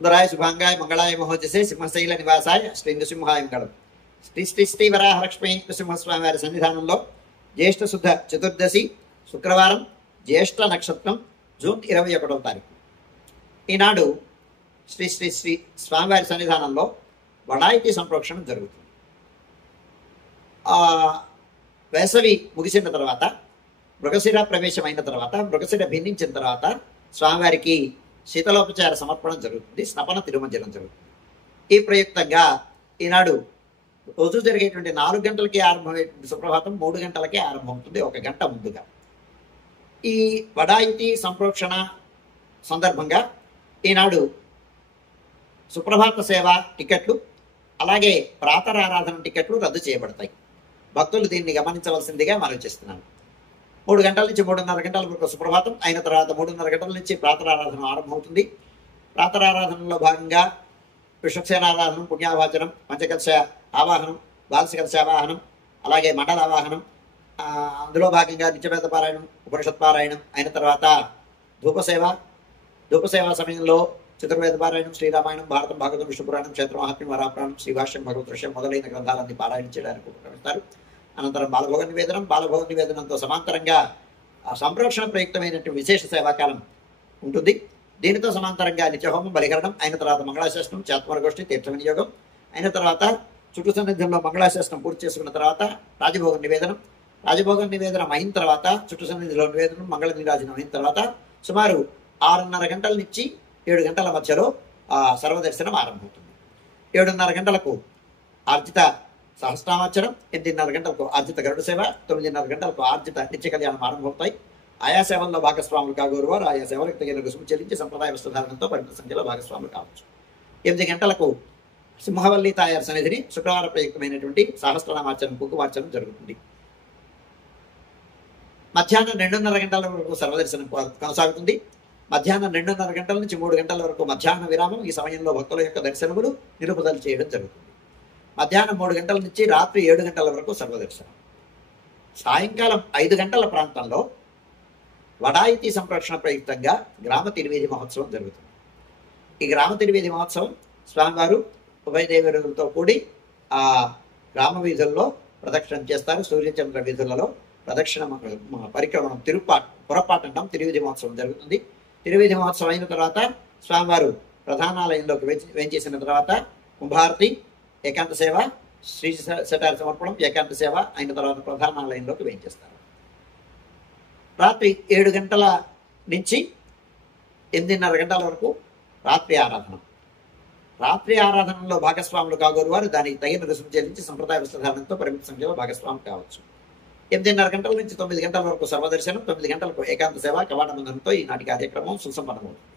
సుందరాయ శుభాంగాయ మంగళాయ మహోజసే సింహశైల నివాసాయ శ్రీ నృసింహాయ మంగళం. శ్రీ శ్రీ శ్రీ వరాహలక్ష్మి నృసింహస్వామి వారి సన్నిధానంలో జ్యేష్ఠ శుద్ధ చతుర్దశి శుక్రవారం, జ్యేష్ఠ నక్షత్రం, జూన్ 21వ తారీఖు. ఈనాడు శ్రీ శ్రీ శ్రీ స్వామివారి సన్నిధానంలో వడాయితీ సంప్రోక్షణం జరుగుతుంది. వేసవి ముగిసిన తర్వాత, మృగశిర ప్రవేశం అయిన తర్వాత, మృగశిర భిన్నించిన తర్వాత స్వామివారికి శీతలోపచార సమర్పణం జరుగుతుంది, స్నపన తిరుమంజనం జరుగుతుంది. ఈ ప్రయుక్తంగా ఈనాడు రోజు జరిగేటువంటి 4 గంటలకి ఆరంభమయ్యేటువంటి సుప్రభాతం 3 గంటలకే ఆరంభమవుతుంది, 1 గంట ముందుగా. ఈ వడాయితీ సంప్రోక్షణ సందర్భంగా ఈనాడు సుప్రభాత సేవ టికెట్లు, అలాగే ప్రాతరారాధన టికెట్లు రద్దు చేయబడతాయి. భక్తులు దీన్ని గమనించవలసిందిగా మనవి చేస్తున్నాను. 3 గంటల నుంచి 3:30 గంటల వరకు సుప్రభాతం అయిన తర్వాత 3:30 గంటల నుంచి ప్రాతరారాధన ఆరంభమవుతుంది. ప్రాతరారాధనలో భాగంగా విశ్వక్సేనారాధనం, పుణ్యావాచనం, పంచకలశ ఆవాహనం, ద్వాదశకలశ ఆవాహనం, అలాగే మండల ఆవాహనం, అందులో భాగంగా నిత్యవేద పారాయణం, ఉపనిషత్ పారాయణం అయిన తర్వాత ధూపసేవ సమయంలో చతుర్వేద పారాయణం, శ్రీరామాయణం, భారతం, భాగవతం, విష్ణు పురాణం, క్షేత్ర మహాత్మ్యం, వరాపురాణం, శ్రీభాష్యం, భగవత్ ఋష్యం మొదలైన గ్రంథాలన్నీ పారాయణ చేయడానికి ఉపక్రమిస్తారు. అనంతరం బాలభోగ నివేదనంతో సమాంతరంగా సంప్రోక్షణ ప్రయుక్తమైనటువంటి విశేష సేవాకాలం ఉంటుంది. దీనితో సమాంతరంగా నిత్యహోమం, బలిహరణం అయిన తర్వాత మంగళాశాసనం, చాత్మరగోష్ఠి, తీర్థ వినియోగం అయిన తర్వాత చుట్టూ సన్నిధ్యంలో మంగళాశాసనం పూర్తి చేసుకున్న తర్వాత రాజభోగ నివేదనం అయిన తర్వాత చుట్టూ సన్నిధిలో నివేదనం, మంగళ నీరాజనం అయిన తర్వాత సుమారు 6:30 గంటల నుంచి 7 గంటల మధ్యలో సర్వదర్శనం ఆరంభమవుతుంది. 7:30 గంటలకు ఆర్జిత సహస్రనామార్చనం, 8:30 గంటలకు ఆర్జిత గరుడ సేవ, 9:30 గంటలకు ఆర్జిత నిత్య కళ్యాణం ఆరంభమవుతాయి. ఆయా సేవల్లో భాగస్వాములు కాగోరు వారు ఆయా సేవలకు తగిన రుసుము చెల్లించి సంప్రదాయ వస్త్రధారణతో పరిమిత సంఖ్యలో భాగస్వాములు కావచ్చు. 8 గంటలకు సింహవల్లి తాయారు సన్నిధిని శుక్రవార ప్రయుక్తమైనటువంటి సహస్రనామార్చనం, కుంకుమార్చనం జరుగుతుంది. మధ్యాహ్నం 2:30 గంటల వరకు సర్వదర్శనం కొనసాగుతుంది. మధ్యాహ్నం 2:30 గంటల నుంచి 3 గంటల వరకు మధ్యాహ్న విరామం. ఈ సమయంలో భక్తుల యొక్క దర్శనములు నిలుపుదల చేయడం జరుగుతుంది. మధ్యాహ్నం 3 గంటల నుంచి రాత్రి 7 గంటల వరకు సర్వదర్శనం. సాయంకాలం 5 గంటల ప్రాంతంలో వడాయితీ సంప్రోక్షణ ప్రయుక్తంగా గ్రామ తిరువీధి మహోత్సవం జరుగుతుంది. ఈ గ్రామ తిరువీధి మహోత్సవం స్వామివారు ఉభయదేవులతో కూడి ఆ గ్రామ వీధుల్లో ప్రదక్షిణం చేస్తారు. సూర్యచంద్ర వీధులలో ప్రదక్షిణ పరిక్రమణం, పొరపాటండం తిరువీధి మహోత్సవం జరుగుతుంది. తిరువీధి మహోత్సవం అయిన తర్వాత స్వామివారు ప్రధానాలయంలోకి వేంచేసిన తర్వాత కుంభారతి, ఏకాంత సేవ, శ్రీ శటారి సమర్పణం, ఏకాంత సేవ అయిన తర్వాత ప్రధానాలయంలోకి వేంచేస్తారు. రాత్రి 7 గంటల నుంచి 8:30 గంటల వరకు రాత్రి ఆరాధన. రాత్రి ఆరాధనలో భాగస్వాములు కాగోరు వారు దానికి తగిన రుసుము చెల్లించి సంప్రదాయ వస్త్రధారణతో పరిమిత సంఖ్యలో భాగస్వాములు కావచ్చు. 8:30 గంటల నుంచి 9 గంటల వరకు సర్వదర్శనం, 9 గంటలకు ఏకాంత సేవ, కవాట బంధనంతో ఈనాటి కార్యక్రమం సుసంపన్నమవుతుంది.